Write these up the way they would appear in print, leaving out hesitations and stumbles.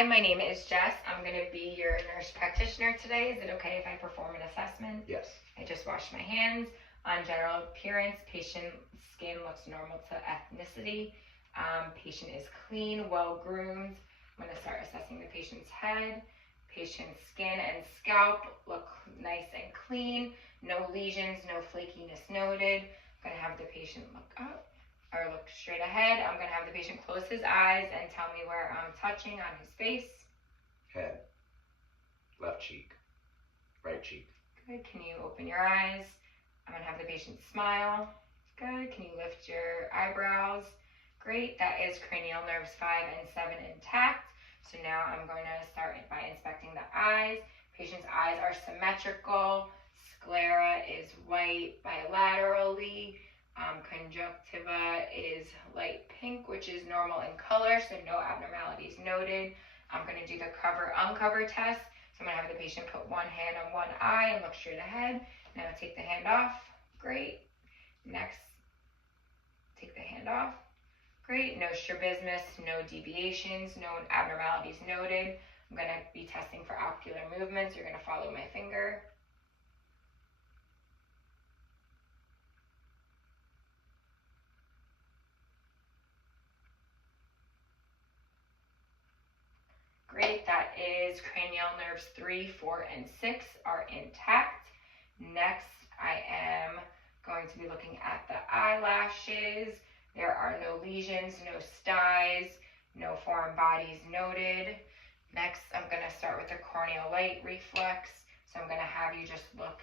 Hi, my name is Jess. I'm going to be your nurse practitioner today. Is it okay if I perform an assessment? Yes. I just washed my hands. On general appearance, patient skin looks normal to ethnicity. Patient is clean, well groomed. I'm going to start assessing the patient's head. Patient's skin and scalp look nice and clean. No lesions, no flakiness noted. I'm going to have the patient look up or look straight ahead. I'm going to have the patient close his eyes and tell me where I'm touching on his face. Head. Left cheek. Right cheek. Good. Can you open your eyes? I'm going to have the patient smile. Good. Can you lift your eyebrows? Great. That is cranial nerves 5 and 7 intact. So now I'm going to start by inspecting the eyes. Patient's eyes are symmetrical. Sclera is white bilaterally. Conjunctiva is light pink, which is normal in color, so no abnormalities noted. I'm going to do the cover-uncover test. So I'm going to have the patient put one hand on one eye and look straight ahead. Now take the hand off. Great. Next, take the hand off. Great. No strabismus, no deviations, no abnormalities noted. I'm going to be testing for ocular movements. You're going to follow my finger. Great, that is cranial nerves 3, 4, and 6 are intact. Next, I am going to be looking at the eyelashes. There are no lesions, no styes, no foreign bodies noted. Next, I'm going to start with the corneal light reflex. So I'm going to have you just look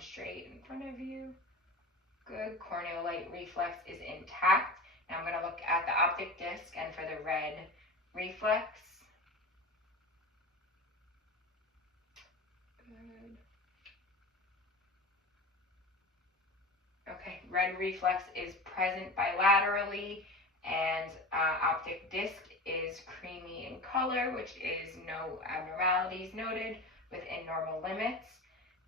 straight in front of you. Good, corneal light reflex is intact. Now I'm going to look at the optic disc and for the red reflex. Good. Okay, red reflex is present bilaterally, and optic disc is creamy in color, which is no abnormalities noted within normal limits.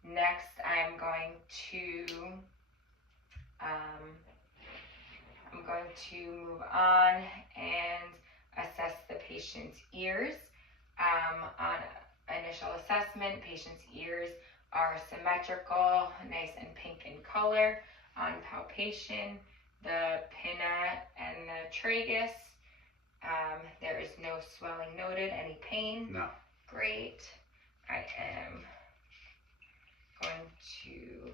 Next, I'm going to move on and assess the patient's ears. On initial assessment, patient's ears are symmetrical, nice and pink in color. On palpation, the pinna and the tragus, there is no swelling noted. Any pain? No. Great. I am going to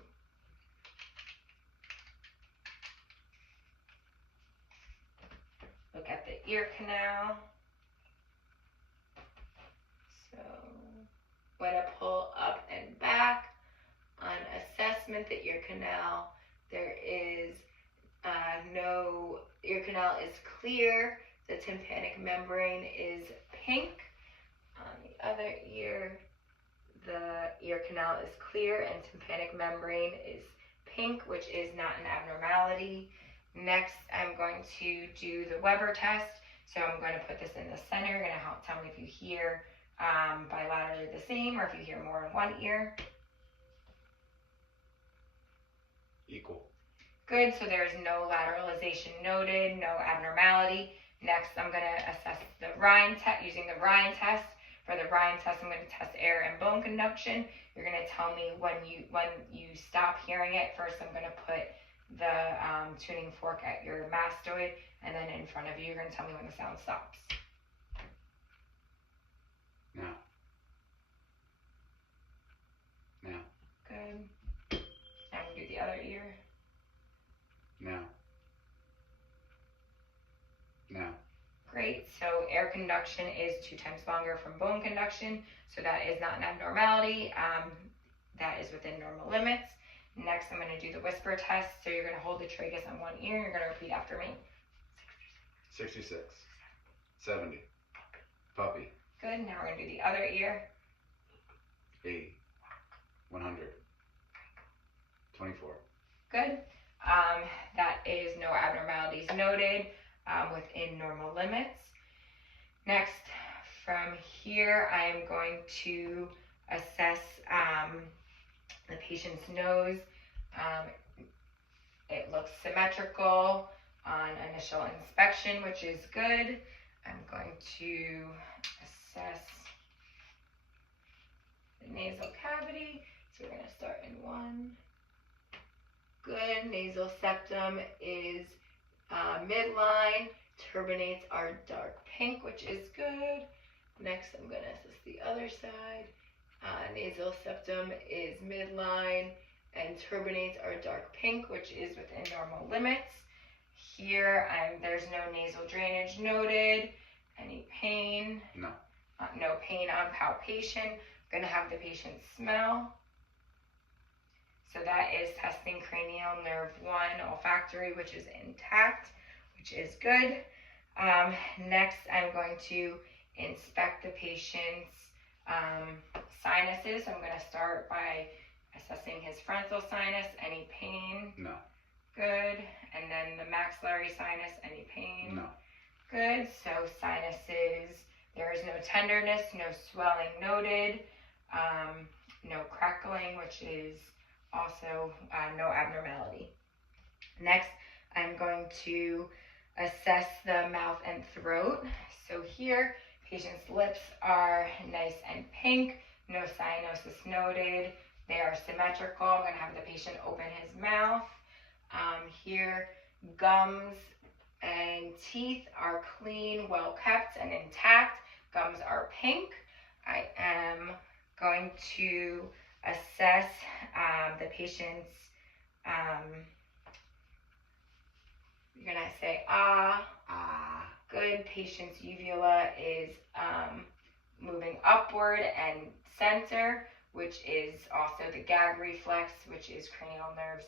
look at the ear canal. So I'm going to pull up and back. On assessment, the ear canal, there is no, ear canal is clear. The tympanic membrane is pink. On the other ear, the ear canal is clear and tympanic membrane is pink, which is not an abnormality. Next, I'm going to do the Weber test. So I'm going to put this in the center. You're going to help tell me if you hear bilaterally the same or if you hear more in one ear. Equal. Good, so there's no lateralization noted, no abnormality. Next, I'm going to assess the Rhine test using the Rhine test. For the Rhine test, I'm going to test air and bone conduction. You're going to tell me when you stop hearing it. First, I'm going to put the tuning fork at your mastoid, and then in front of you, you're going to tell me when the sound stops. Now. Now. Good. Now I'm going to do the other ear. Now. Now. Great, so air conduction is 2 times longer from bone conduction, so that is not an abnormality. That is within normal limits. Next, I'm going to do the whisper test. So you're going to hold the tragus on one ear, and you're going to repeat after me. 66. 70. Puppy. Good, now we're going to do the other ear. 80. 100. 24. Good. That is no abnormalities noted within normal limits. Next, from here, I am going to assess the patient's nose. It looks symmetrical on initial inspection, which is good. I'm going to assess nasal cavity. So we're going to start in 1. Good. Nasal septum is midline. Turbinates are dark pink, which is good. Next, I'm going to assess the other side. Nasal septum is midline, and turbinates are dark pink, which is within normal limits. Here, there's no nasal drainage noted. Any pain? No. No pain on palpation. I'm going to have the patient smell. So that is testing cranial nerve 1 olfactory, which is intact, which is good. Next, I'm going to inspect the patient's sinuses. I'm going to start by assessing his frontal sinus. Any pain? No. Good. And then the maxillary sinus. Any pain? No. Good. So sinuses, there is no tenderness, no swelling noted, no crackling, which is also no abnormality. Next, I'm going to assess the mouth and throat. So here, patient's lips are nice and pink, no cyanosis noted. They are symmetrical. I'm going to have the patient open his mouth. Here, gums and teeth are clean, well kept, and intact. Gums are pink. I am going to assess the patient's, you're going to say ah. Good. Patient's uvula is moving upward and center, which is also the gag reflex, which is cranial nerves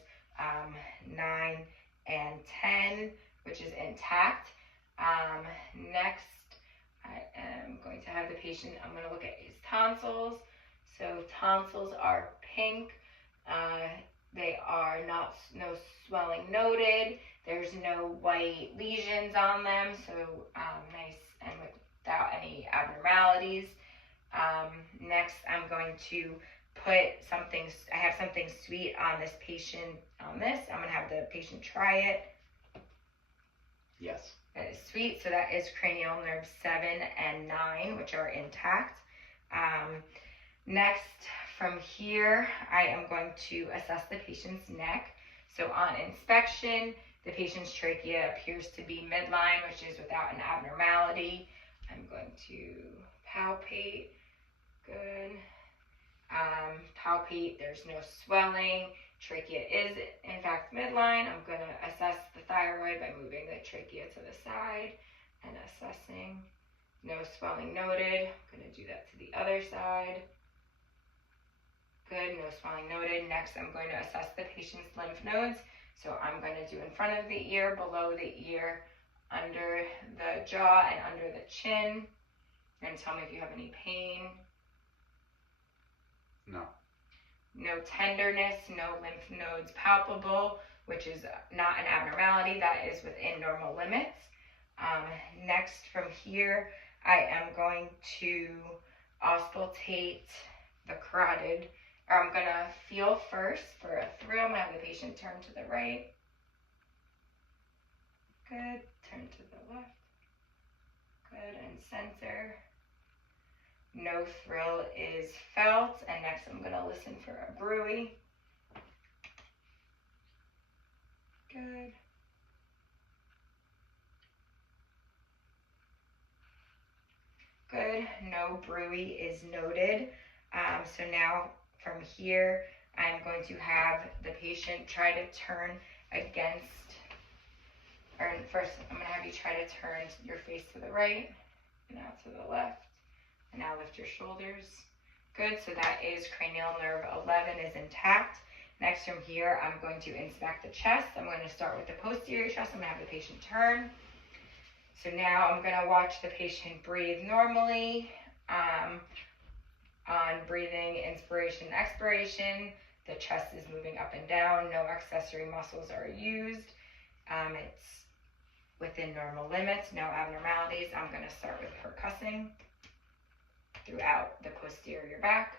9 and 10, which is intact. Next, I am going to have the patient, I'm going to look at his tonsils. So tonsils are pink. They are no swelling noted. There's no white lesions on them, so nice and without any abnormalities. Next, I'm going to put something, I have something sweet on this patient, I'm going to have the patient try it. Yes. That is sweet, so that is cranial nerves 7 and 9, which are intact. Next, from here, I am going to assess the patient's neck. So on inspection, the patient's trachea appears to be midline, which is without an abnormality. I'm going to palpate. Good. Palpate, there's no swelling. Trachea is in fact midline. I'm going to assess the thyroid by moving the trachea to the side and assessing. No swelling noted. I'm going to do that to the other side. Good, no swelling noted. Next, I'm going to assess the patient's lymph nodes. So I'm going to do in front of the ear, below the ear, under the jaw, and under the chin. And tell me if you have any pain. No. No tenderness, no lymph nodes palpable, which is not an abnormality. That is within normal limits. Next, from here, I am going to auscultate the carotid. I'm going to feel first for a thrill. I'm going to have the patient turn to the right. Good. Turn to the left. Good. And center. No thrill is felt. And next I'm going to listen for a bruit. Good. Good. No bruit is noted. So now from here, I'm going to have the patient try to turn against, or first I'm going to have you try to turn your face to the right, and now to the left, and now lift your shoulders. Good, so that is cranial nerve 11 is intact. Next from here, I'm going to inspect the chest. I'm going to start with the posterior chest. I'm going to have the patient turn. So now I'm going to watch the patient breathe normally. On breathing, inspiration, expiration, the chest is moving up and down. No accessory muscles are used. It's within normal limits, no abnormalities. I'm going to start with percussing throughout the posterior back.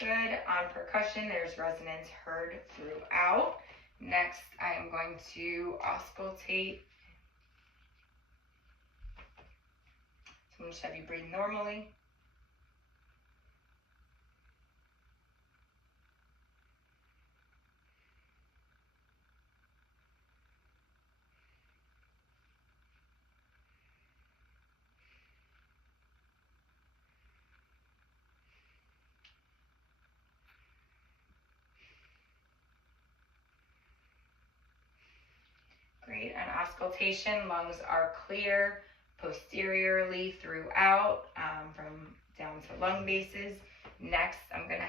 Good. On percussion, there's resonance heard throughout. Next, I am going to auscultate. So I'm going to just have you breathe normally. Great. On auscultation, lungs are clear posteriorly throughout, from down to lung bases. Next, I'm gonna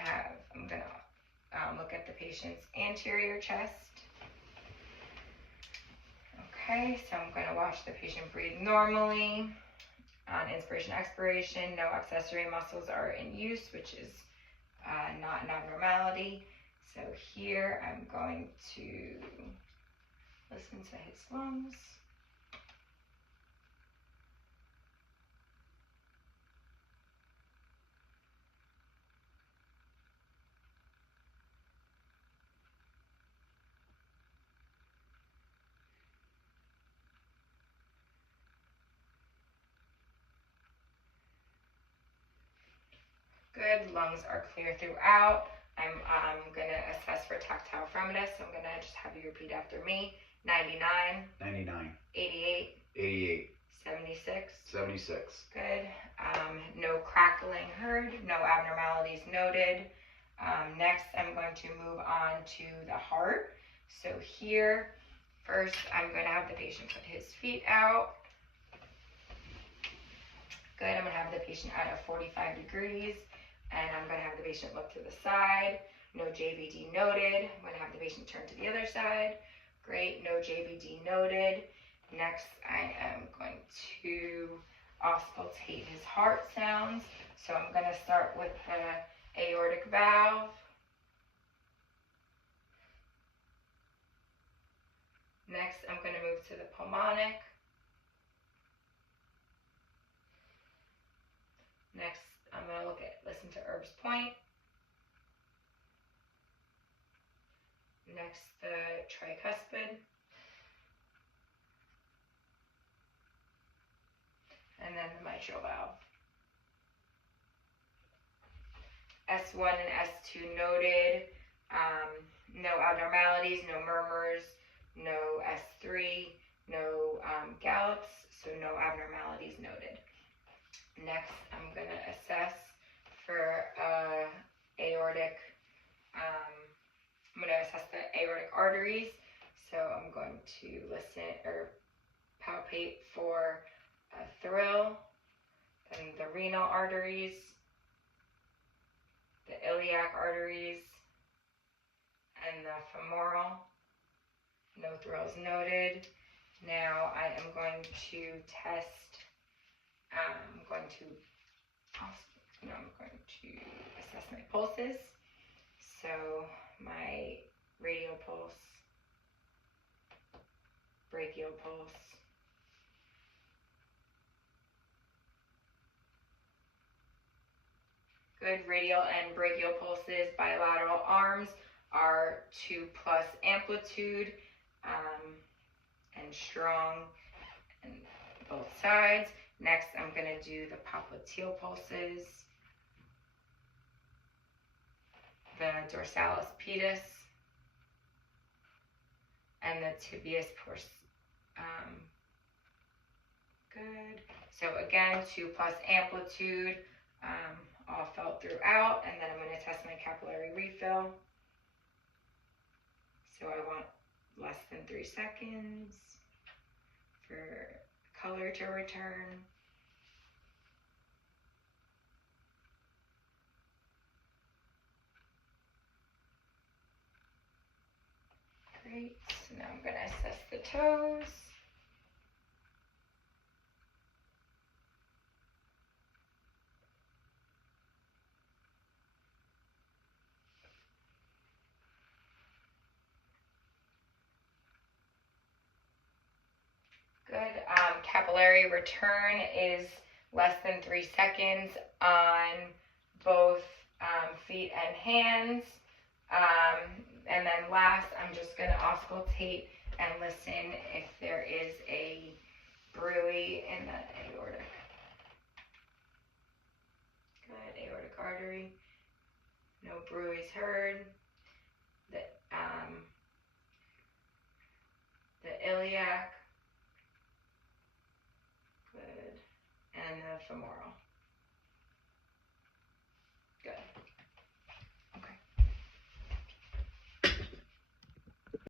look at the patient's anterior chest. Okay, so I'm gonna watch the patient breathe normally. On inspiration, expiration, no accessory muscles are in use, which is not an abnormality. So here I'm going to listen to his lungs. Good, lungs are clear throughout. I'm gonna assess for tactile fremitus. So I'm gonna just have you repeat after me. 99. 99. 88. 88. 76. 76. Good. No crackling heard, no abnormalities noted. Next, I'm going to move on to the heart. So here, first, I'm going to have the patient put his feet out. Good. I'm going to have the patient out at 45 degrees, and I'm going to have the patient look to the side. No JVD noted. I'm going to have the patient turn to the other side. Great. No JVD noted. Next, I am going to auscultate his heart sounds. So I'm going to start with the aortic valve. Next, I'm going to move to the pulmonic. Next, I'm going to listen to Erb's point. Next, the tricuspid. And then the mitral valve. S1 and S2 noted. No abnormalities, no murmurs, no S3, no gallops, so no abnormalities noted. Next, I'm going to assess for aortic. I'm going to assess the aortic arteries. So I'm going to listen or palpate for a thrill, and the renal arteries, the iliac arteries, and the femoral. No thrills noted. Now I am going to test. I'm going to assess my pulses. So my radial pulse, brachial pulse, good. Radial and brachial pulses, bilateral arms are 2+ amplitude, and strong on both sides. Next, I'm going to do the popliteal pulses, the dorsalis pedis, and the tibius pars. Good. So again, 2+ amplitude, all felt throughout, and then I'm going to test my capillary refill. So I want less than 3 seconds for color to return. Great. So now I'm going to assess the toes. Good. Capillary return is less than 3 seconds on both feet and hands. And And then last, I'm just going to auscultate and listen if there is a bruit in the aortic. Good, aortic artery. No bruits heard. The iliac. Good. And the femoral.